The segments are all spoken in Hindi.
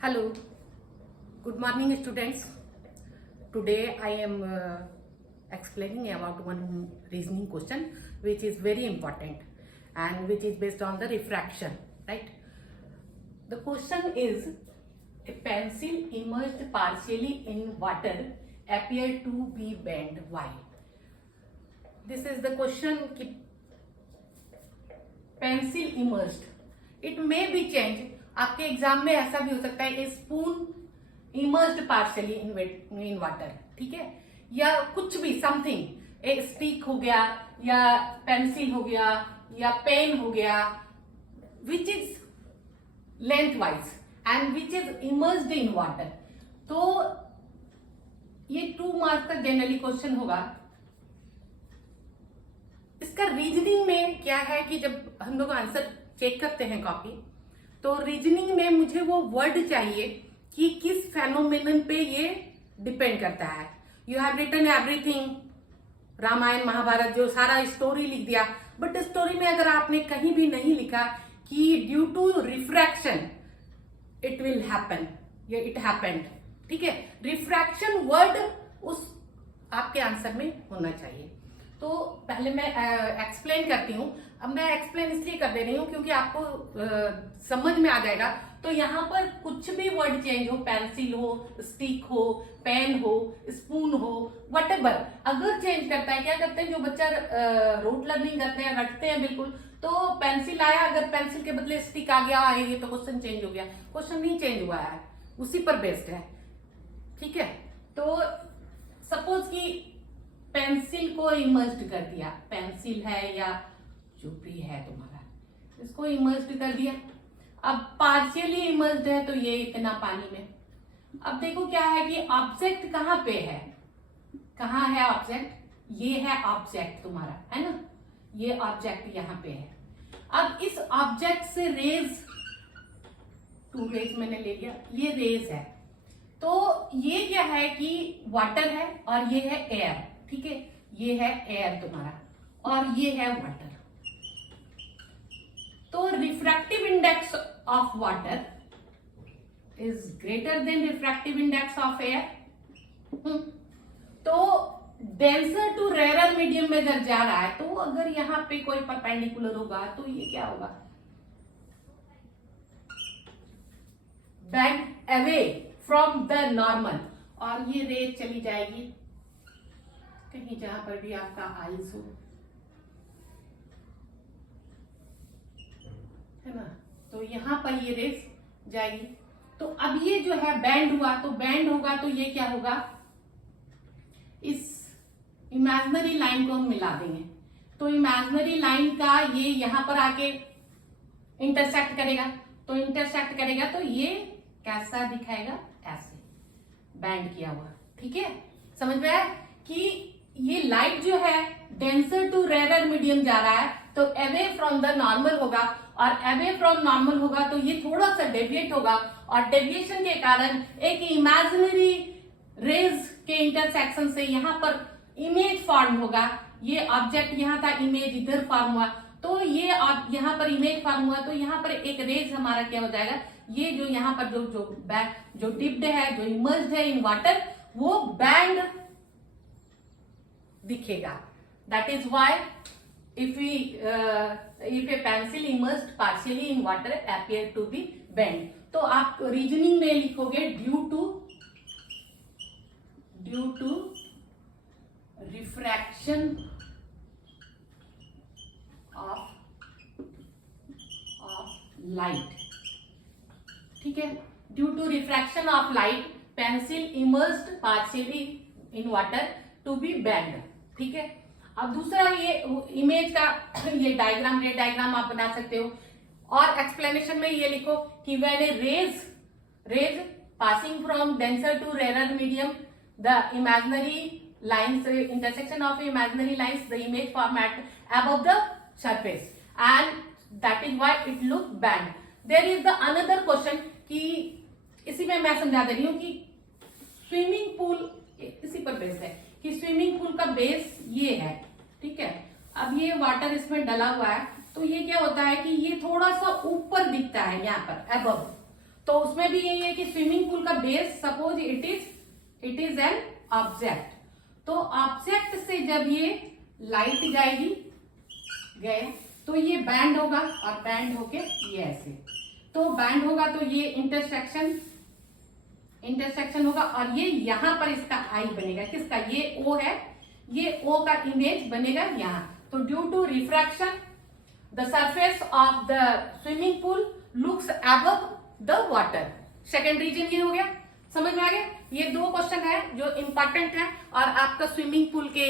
Hello, good morning students. Today I am explaining about one reasoning question which is very important and which is based on the refraction, right? The question is, a pencil immersed partially in water appear to be bent. Why? This is the question. Pencil immersed, it may be change. आपके एग्जाम में ऐसा भी हो सकता है, ए spoon immersed partially in water, ठीक है, या कुछ भी समथिंग, ए स्टिक हो गया या पेंसिल हो गया या पेन हो गया, which is length wise and which is immersed in water. तो ये 2 मार्क्स का जनरली क्वेश्चन होगा. इसका रीजनिंग में क्या है कि जब हम लोग आंसर चेक करते हैं कॉपी, तो रीजनिंग में मुझे वो वर्ड चाहिए कि किस फेनोमेनन पे ये डिपेंड करता है. You have written everything, Ramayan Mahabharat, जो सारा स्टोरी लिख दिया, बट स्टोरी में अगर आपने कहीं भी नहीं लिखा कि due to refraction it will happen या इट हैपेंड, ठीक है, रिफ्रैक्शन वर्ड उस आपके आंसर में होना चाहिए. तो पहले मैं एक्सप्लेन करती हूँ. अब मैं एक्सप्लेन इसलिए कर दे रही हूँ क्योंकि आपको समझ में आ जाएगा. तो यहाँ पर कुछ भी वर्ड चेंज हो, पेंसिल हो, स्टिक हो, पेन हो, स्पून हो, व्हाटएवर, अगर चेंज करता है, क्या करते हैं जो बच्चा रोट लर्निंग करते हैं, रटते हैं बिल्कुल, तो पेंसिल आया, अगर पेंसिल के बदले स्टिक आ गया ये तो क्वेश्चन चेंज हो गया. क्वेश्चन नहीं चेंज हुआ है, उसी पर बेस्ड है, ठीक है. तो सपोज कि पेंसिल को इमर्स्ड कर दिया, पेंसिल है या जो भी है तुम्हारा, इसको इमर्स्ड कर दिया. अब पार्शियली इमर्स्ड है तो ये इतना पानी में. अब देखो क्या है कि ऑब्जेक्ट कहाँ पे है, कहाँ है ऑब्जेक्ट, ये है ऑब्जेक्ट तुम्हारा, है ना, ये ऑब्जेक्ट यहाँ पे है. अब इस ऑब्जेक्ट से रेज, 2 रेज मैंने ले लिया, ये रेज है. तो ये क्या है कि वाटर है और ये है एयर, ठीक है, ये है एयर तुम्हारा और ये है वाटर. तो refractive index of water is greater than refractive index of air. तो डेंसर टू रेयर मीडियम में अगर जा रहा है, तो अगर यहां पे कोई परपेंडिकुलर होगा तो ये क्या होगा, bend away from the normal, और ये रेज चली जाएगी कहीं जहां पर भी आपका आइस हो, है ना. तो यहां पर ये रेस जाएगी. तो अब ये जो है बैंड हुआ, तो बैंड होगा तो ये क्या होगा, इस इमेजिनरी लाइन को हम मिला देंगे. तो इमेजिनरी लाइन का ये यहां पर आके इंटरसेक्ट करेगा, तो इंटरसेक्ट करेगा तो ये कैसा दिखाएगा, ऐसे बैंड किया हुआ, ठीक है. समझ में आया कि ये लाइट जो है डेंसर टू रेयर मीडियम जा रहा है, तो अवे फ्रॉम द नॉर्मल होगा, और अवे फ्रॉम नॉर्मल होगा तो ये थोड़ा सा डेविएट होगा, और डेविएशन के कारण एक इमेजिनरी रेज के इंटरसेक्शन से यहाँ पर इमेज फॉर्म होगा. ये ऑब्जेक्ट यहाँ था, इमेज इधर फॉर्म हुआ, तो ये यहाँ पर इमेज फॉर्म हुआ, तो यहाँ पर एक रेज हमारा क्या हो जाएगा, ये जो यहाँ पर जो डिप्ड है, जो इमर्स्ड है इन वाटर, वो बैंड दिखेगा. That is why if a pencil immersed partially in water appear to be bent. तो आप रीजनिंग में लिखोगे due to refraction of light, ठीक है, due to refraction of light pencil immersed partially in water to be bend, ठीक है. अब दूसरा ये इमेज का ये डायग्राम, रे डायग्राम आप बना सकते हो, और एक्सप्लेनेशन में ये लिखो कि when a rays passing from denser to rare medium, the imaginary lines, intersection of imaginary lines, the image form at above the surface, and that is why it look bend. There is the another question कि इसी में मैं समझा दे रही हूं कि स्विमिंग पूल इसी पर बेस्ड है कि स्विमिंग पूल का बेस ये है, ठीक है. अब ये वाटर इसमें डला हुआ है, तो ये क्या होता है कि ये थोड़ा सा ऊपर दिखता है यहाँ पर अबव, तो उसमें भी यही है कि स्विमिंग पूल का base suppose it is an object, तो ऑब्जेक्ट से जब ये लाइट जाएगी, गए तो ये बैंड होगा और बैंड होके ये ऐसे, तो बैंड होगा तो ये इंटरसेक्शन होगा और ये यहां पर इसका आई बनेगा, किसका, ये ओ है, ये ओ का इमेज बनेगा यहां। तो due to refraction the surface of the swimming pool looks above the water. Second reason ये हो गया, समझ में आ गया। ये दो क्वेश्चन है जो इंपॉर्टेंट है और आपका स्विमिंग पूल के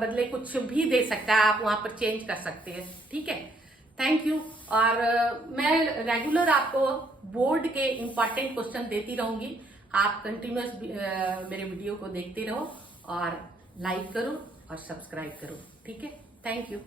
बदले कुछ भी दे सकता है, आप वहां पर चेंज कर सकते हैं, ठीक है। Thank you. और मैं रेगुलर आपको बोर्ड के इंपॉर्टेंट क्वेश्चन देती रहूंगी, आप कंटिन्यूअस मेरे वीडियो को देखते रहो और लाइक करो और सब्सक्राइब करो, ठीक है। Thank you.